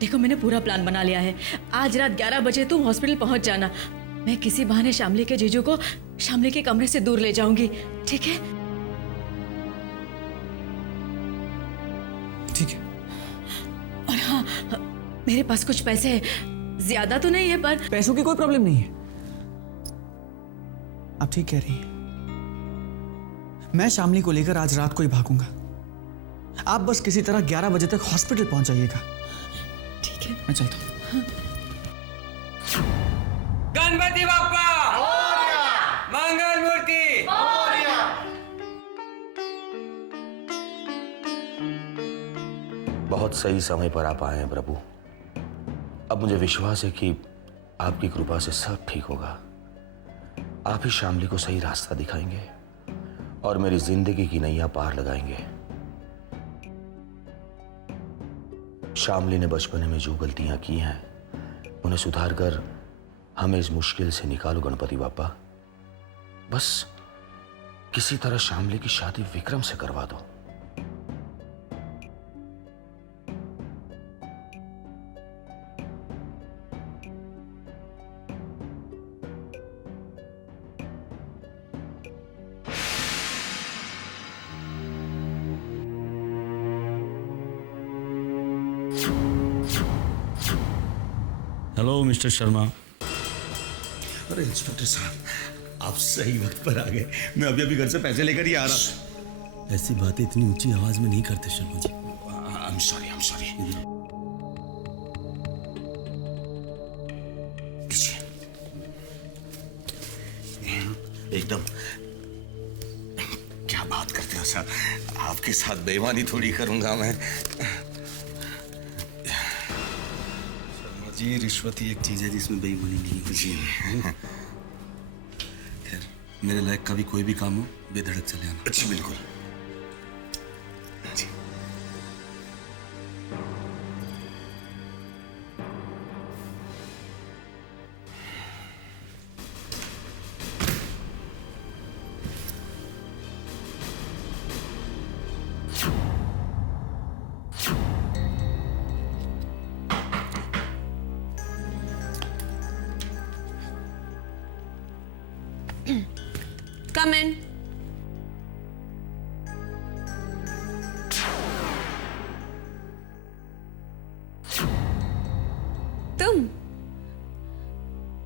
देखो मैंने पूरा प्लान बना लिया है। आज रात 11 बजे तुम हॉस्पिटल पहुंच जाना। मैं किसी बहाने शामली के जीजू को शामली के कमरे से दूर ले जाऊंगी, ठीक है? ठीक है। और हाँ, मेरे पास कुछ पैसे हैं, ज्यादा तो नहीं है पर। पैसों की कोई प्रॉब्लम नहीं है, आप ठीक कह रही हैं। मैं शामली को लेकर आज रात को ही भागूंगा। आप बस किसी तरह 11 बजे तक हॉस्पिटल पहुंच जाइएगा। ठीक है, मैं चलता हूं। गणपति बाप्पा मंगल मूर्ति। बहुत सही समय पर आप आए हैं प्रभु। अब मुझे विश्वास है कि आपकी कृपा से सब ठीक होगा। आप ही शामली को सही रास्ता दिखाएंगे और मेरी जिंदगी की नैया पार लगाएंगे। शामली ने बचपन में जो गलतियां की हैं उन्हें सुधार कर हमें इस मुश्किल से निकालो गणपति बाप्पा। बस किसी तरह शामली की शादी विक्रम से करवा दो। Hello mister Sharma. अरे इंस्पेक्टर साहब, आप सही वक्त पर आ गए। मैं अभी अभी घर से पैसे लेकर ही आ रहा। ऐसी बातें इतनी ऊंची आवाज में नहीं करते Sharma ji. I am sorry. एकदम क्या बात करते हो साहब, आपके साथ बेईमानी थोड़ी करूंगा मैं। जी रिश्वत ही एक चीज है जिसमें बेईमानी नहीं होती है। खैर मेरे लायक का भी कोई भी काम हो बेधड़क चले आना। जी बिल्कुल जी। Come in. तुम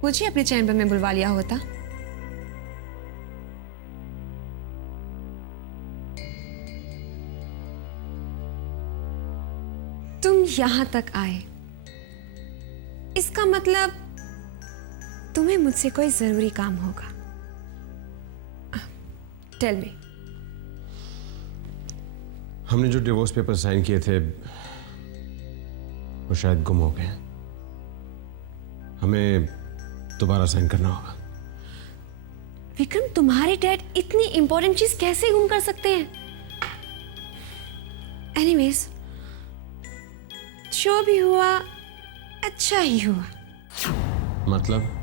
मुझे अपने चैम्बर में बुलवा लिया होता। तुम यहां तक आए, इसका मतलब तुम्हें मुझसे कोई जरूरी काम होगा। Tell me. हमने जो डिवोर्स पेपर साइन किए थे वो शायद गुम हो गए। हमें दोबारा साइन करना होगा। विक्रम, तुम्हारे डैड इतनी इंपॉर्टेंट चीज कैसे गुम कर सकते हैं? एनीवेज, जो भी हुआ अच्छा ही हुआ। मतलब?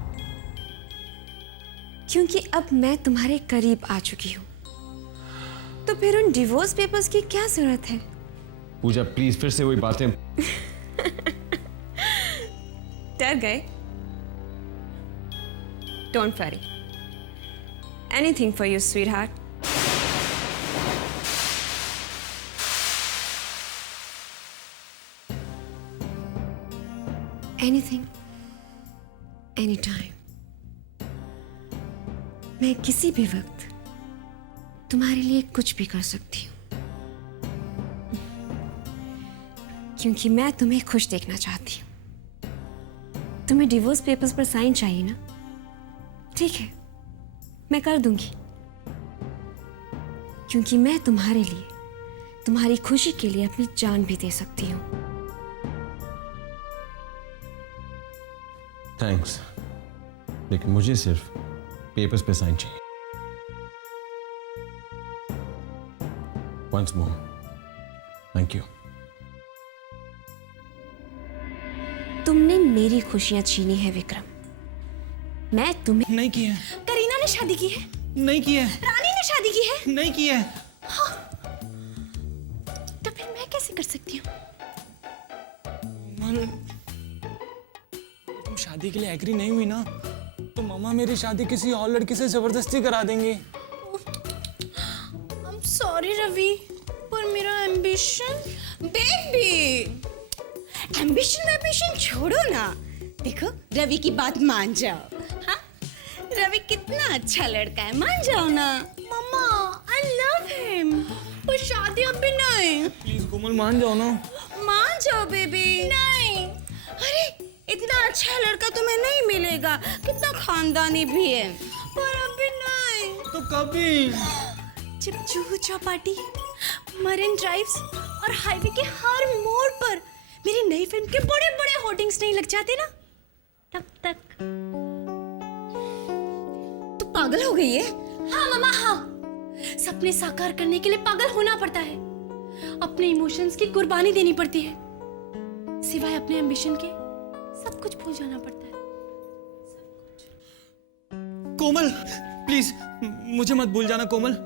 क्योंकि अब मैं तुम्हारे करीब आ चुकी हूं, तो फिर उन डिवोर्स पेपर्स की क्या जरूरत है? पूजा प्लीज फिर से वही बातें। डर गए? Don't worry, anything for you sweet heart. Anything, any time. मैं किसी भी वक्त तुम्हारे लिए कुछ भी कर सकती हूं, क्योंकि मैं तुम्हें खुश देखना चाहती हूं। तुम्हें डिवोर्स पेपर्स पर साइन चाहिए ना? ठीक है, मैं कर दूंगी, क्योंकि मैं तुम्हारे लिए, तुम्हारी खुशी के लिए अपनी जान भी दे सकती हूं। थैंक्स, लेकिन मुझे सिर्फ पेपर्स पे साइन चाहिए। Once more, thank you. तुमने मेरी खुशियां छीनी है विक्रम। मैं तुम्हें नहीं की है। करीना ने शादी की है। नहीं की है। रानी ने शादी की है। नहीं की है। तो फिर मैं कैसे कर सकती हूँ? तुम शादी के लिए एग्री नहीं हुई ना, तो मामा मेरी शादी किसी और लड़की से जबरदस्ती करा देंगे। I'm sorry रवि, पर मेरा एम्बिशन। बेबी, एम्बिशन छोड़ो ना। देखो रवि की बात मान जाओ। हाँ, रवि कितना अच्छा लड़का है, मान जाओ ना। मम्मा, I love him, पर शादी अभी नहीं। प्लीज कोमल मान जाओ ना। मान जाओ बेबी। नहीं, अरे इतना अच्छा लड़का तुम्हें नहीं मिलेगा, कितना खानदानी भी है, पर अभी नहीं। तो कभी? जब जुहू चौपाटी, मरीन ड्राइव्स और हाईवे के हर मोड़ पर मेरी नई फिल्म के बड़े बड़े होर्डिंग्स नहीं लग जाते ना, तब तक। तू पागल हो गई है? हाँ मामा, हाँ। सपने साकार करने के लिए पागल होना पड़ता है, अपने इमोशंस की कुर्बानी देनी पड़ती है, सिवाय अपने एम्बिशन के सब कुछ भूल जाना पड़ता है। कोमल प्लीज मुझे मत भूल जाना कोमल।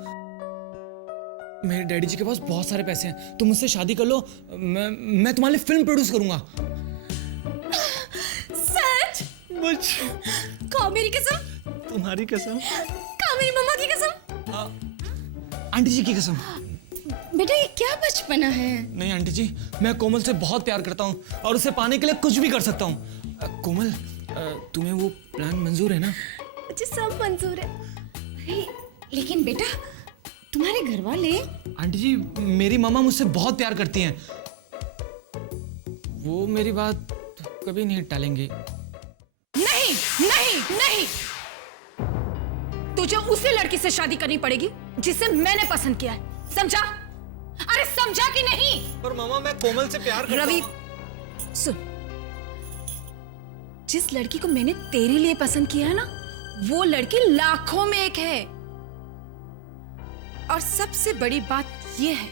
मेरे डैडी जी के पास बहुत सारे पैसे हैं, तुम मुझसे शादी कर लो, मैं तुम्हारे लिए फिल्म प्रोड्यूस करूंगा। सच? बच। खाओ मेरी कसम। तुम्हारी कसम। खाओ मेरी मम्मा की कसम। आंटी जी की कसम। बेटा ये क्या बचपना है? नहीं आंटी जी, मैं कोमल से बहुत प्यार करता हूँ और उसे पाने के लिए कुछ भी कर सकता हूँ। कोमल, तुम्हें वो प्लान मंजूर है ना? मुझे सब मंजूर है। अरे लेकिन बेटा, तुम्हारे घर वाले? आंटी जी, मेरी मामा मुझसे बहुत प्यार करती हैं, वो मेरी बात कभी नहीं टालेंगे। नहीं नहीं नहीं, तुझे उसी लड़की से शादी करनी पड़ेगी जिसे मैंने पसंद किया है, समझा? अरे समझा कि नहीं? पर मामा मैं कोमल से प्यार करता रवि सुन, जिस लड़की को मैंने तेरे लिए पसंद किया है ना, वो लड़की लाखों में एक है। और सबसे बड़ी बात यह है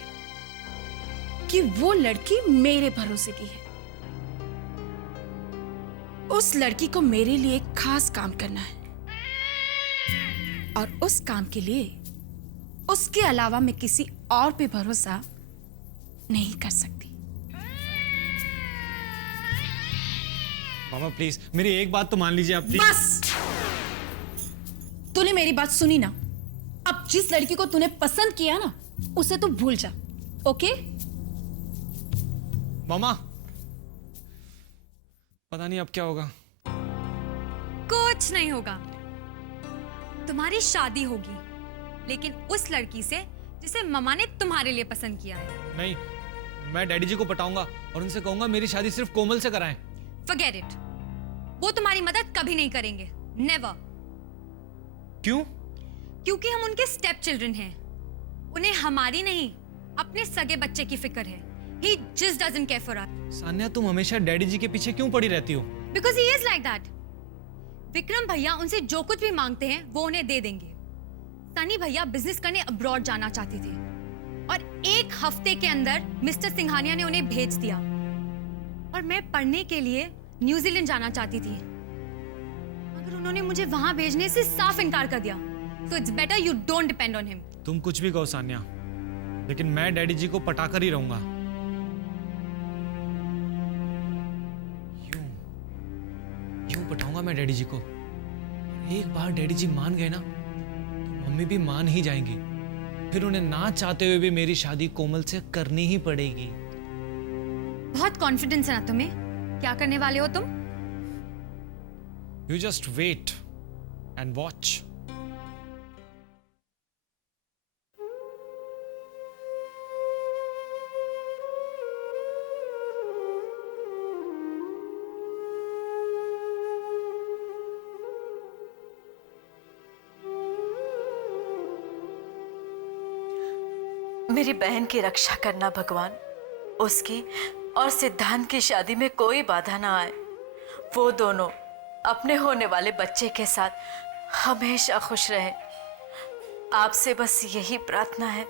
कि वो लड़की मेरे भरोसे की है। उस लड़की को मेरे लिए एक खास काम करना है, और उस काम के लिए उसके अलावा मैं किसी और पे भरोसा नहीं कर सकती। मामा प्लीज मेरी एक बात तो मान लीजिए आप प्लीज। बस, तूने मेरी बात सुनी ना, अब जिस लड़की को तूने पसंद किया ना, उसे तू भूल जा, ओके? मामा पता नहीं अब क्या होगा। कुछ नहीं होगा, तुम्हारी शादी होगी, लेकिन उस लड़की से जिसे ममा ने तुम्हारे लिए पसंद किया है। नहीं, मैं डैडी जी को पटाऊंगा और उनसे कहूंगा मेरी शादी सिर्फ कोमल से कराएं। Forget it, वो तुम्हारी मदद कभी नहीं करेंगे, नेवर। क्यों? क्योंकि हम उनके स्टेप चिल्ड्रन हैं, उन्हें हमारी नहीं अपने सगे बच्चे की फिक्र है। He just doesn't care for us. Sanya तुम हमेशा डैडी जी के पीछे क्यों पड़ी रहती हो? Because he is like that. Vikram भैया उनसे जो कुछ भी मांगते हैं वो उन्हें दे देंगे। सनी भैया बिजनेस करने अब्रॉड जाना चाहते थे और एक हफ्ते के अंदर मिस्टर सिंघानिया ने उन्हें भेज दिया, और मैं पढ़ने के लिए न्यूजीलैंड जाना चाहती थी, मगर उन्होंने मुझे वहां भेजने से साफ इनकार कर दिया। So it's better you don't depend on him. तुम कुछ भी कहो सान्या, लेकिन मैं डैडी जी को पटाकर ही रहूंगा। यूं पटाऊंगा मैं डैडी जी को। एक बार डैडी जी मान गए ना, तो मम्मी भी मान ही जाएंगी, फिर उन्हें ना चाहते हुए भी मेरी शादी कोमल से करनी ही पड़ेगी। बहुत कॉन्फिडेंस है ना तुम्हें? क्या करने वाले हो तुम? You just wait and watch. मेरी बहन की रक्षा करना भगवान, उसकी और सिद्धांत की शादी में कोई बाधा ना आए। वो दोनों अपने होने वाले बच्चे के साथ हमेशा खुश रहें। आपसे बस यही प्रार्थना है।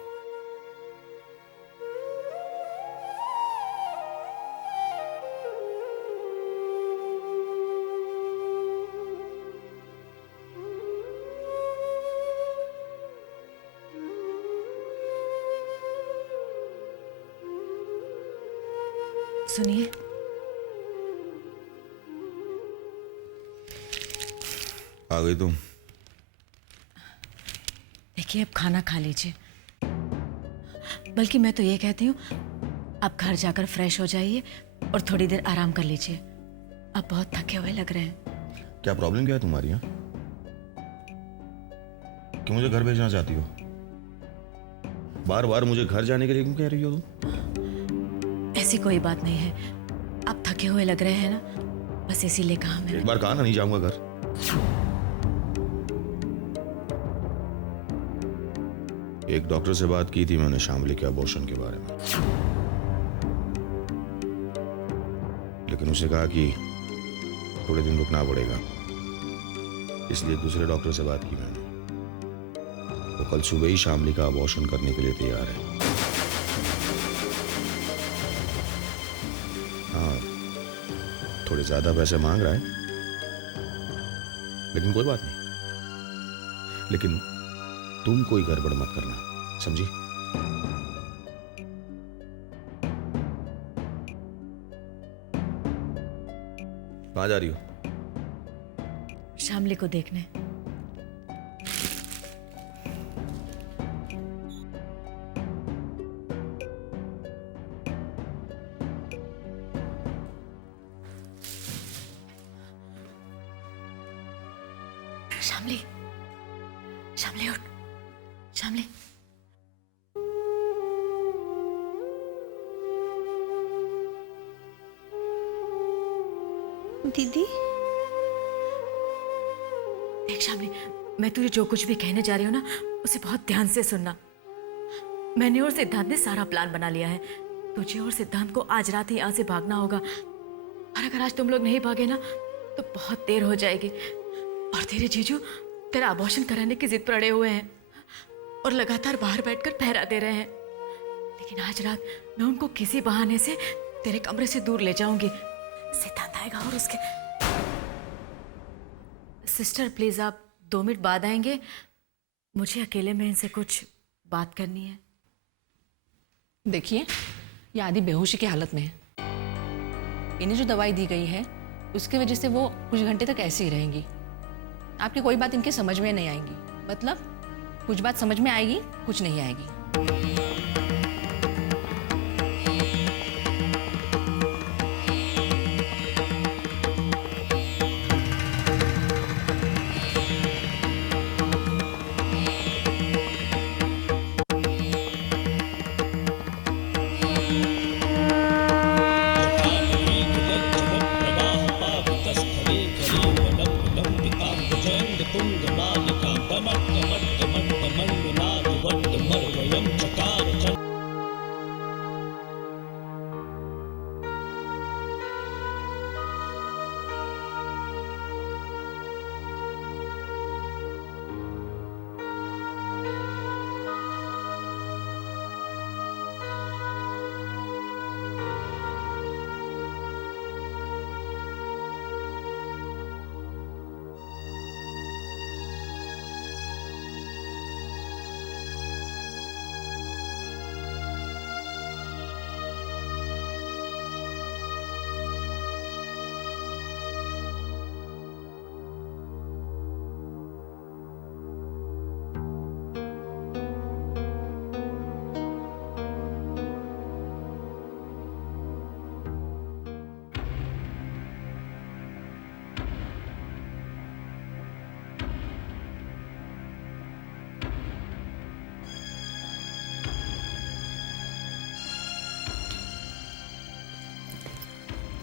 सुनिए, आ गई तुम। देखिए अब खाना खा लीजिए, बल्कि मैं तो ये कहती हूँ आप घर जाकर फ्रेश हो जाइए और थोड़ी देर आराम कर लीजिए। आप बहुत थके हुए लग रहे हैं। क्या प्रॉब्लम क्या है तुम्हारी? यहाँ कि मुझे घर भेजना चाहती हो? बार बार मुझे घर जाने के लिए क्यों कह रही हो तुम? ऐसी कोई बात नहीं है, आप थके हुए लग रहे हैं ना, बस इसीलिए कहा मैंने। एक बार कहा ना नहीं जाऊंगा घर। एक डॉक्टर से बात की थी मैंने शामली के अबॉर्शन के बारे में, लेकिन उसे कहा कि थोड़े दिन रुकना पड़ेगा, इसलिए दूसरे डॉक्टर से बात की मैंने। वो कल सुबह ही शामली का अबॉर्शन करने के लिए तैयार है। हाँ, थोड़े ज्यादा पैसे मांग रहा है, लेकिन कोई बात नहीं। लेकिन तुम कोई गड़बड़ मत करना, समझी? कहाँ जा रही हो? शामली को देखने। शामली, शामली उठ, शामली। दीदी, देख शामली, मैं तुझे जो कुछ भी कहने जा रही हूँ ना, उसे बहुत ध्यान से सुनना। मैंने और सिद्धांत ने सारा प्लान बना लिया है। तुझे और सिद्धांत को आज रात ही यहाँ से भागना होगा, और अगर आज तुम लोग नहीं भागे ना तो बहुत देर हो जाएगी। और तेरे जीजू तेरा अबॉर्शन कराने की जिद पर अड़े हुए हैं और लगातार बाहर बैठकर पहरा दे रहे हैं। लेकिन आज रात मैं उनको किसी बहाने से तेरे कमरे से दूर ले जाऊंगी। सिद्धांत आएगा और उसके... सिस्टर प्लीज आप 2 मिनट बाद आएंगे, मुझे अकेले में इनसे कुछ बात करनी है। देखिए, ये आदि बेहोशी की हालत में है। इन्हें जो दवाई दी गई है उसकी वजह से वो कुछ घंटे तक ऐसे ही रहेंगी। आपकी कोई बात इनके समझ में नहीं आएगी, मतलब कुछ बात समझ में आएगी, कुछ नहीं आएगी।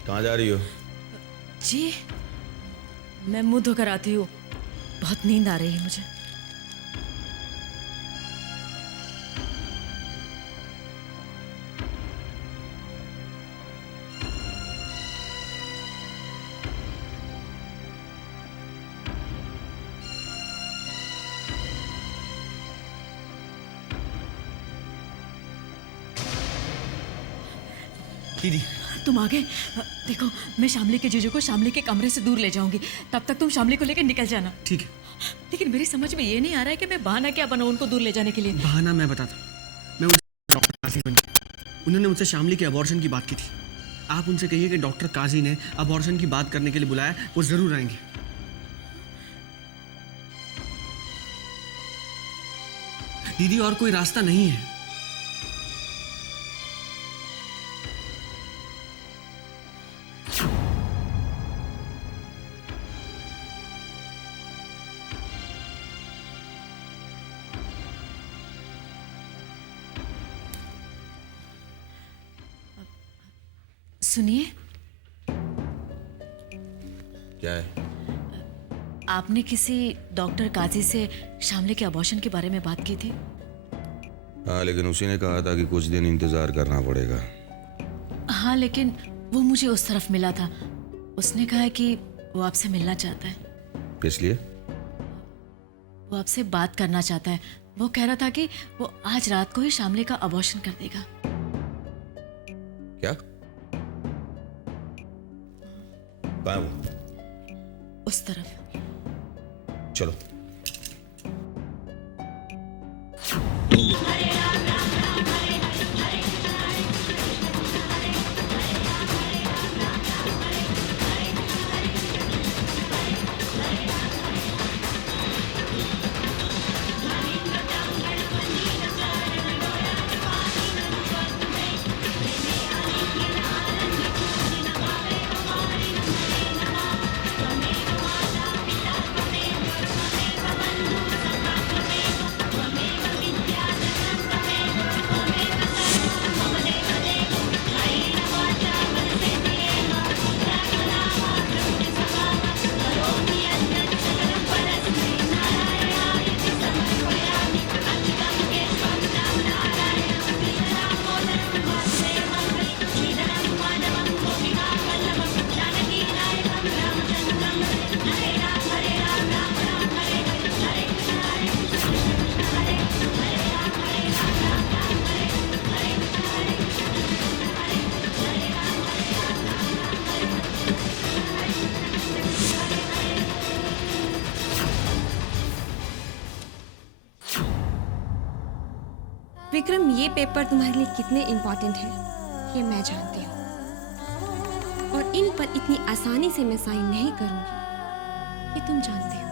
कहाँ जा रही हो? जी मैं मुंह धोकर आती हूँ, बहुत नींद आ रही है मुझे। दीदी तुम आ गए। देखो मैं शामली के जीजू को शामली के कमरे से दूर ले जाऊंगी, तब तक तुम शामली को लेकर निकल जाना। ठीक है। लेकिन मेरी समझ में ये नहीं आ रहा है कि मैं बहाना क्या बनाऊं उनको दूर ले जाने के लिए। बहाना मैं बताता हूँ। मैं उनसे डॉक्टर काजी बन गया। उन्होंने मुझसे शामली के अबॉर्शन की बात की थी। आप उनसे कहिए कि डॉक्टर काजी ने अबॉर्शन की बात करने के लिए बुलाया, वो जरूर आएंगे। दीदी और कोई रास्ता नहीं है। सुनिए, क्या है? आपने किसी डॉक्टर काजी से शामली के अबॉर्शन के बारे में बात की थी? हाँ, लेकिन उसी ने कहा था कि कुछ दिन इंतजार करना पड़ेगा। हाँ, लेकिन वो मुझे उस तरफ मिला था। उसने कहा है कि वो आपसे मिलना चाहता है। किस लिए? वो आपसे बात करना चाहता है। वो कह रहा था कि वो आज रात को ही शामली का अबॉर्शन कर देगा। क्या? कहाँ है वो? उस तरफ। चलो। विक्रम, ये पेपर तुम्हारे लिए कितने इम्पोर्टेंट है ये मैं जानती हूँ, और इन पर इतनी आसानी से मैं साइन नहीं करूंगी ये तुम जानते हो।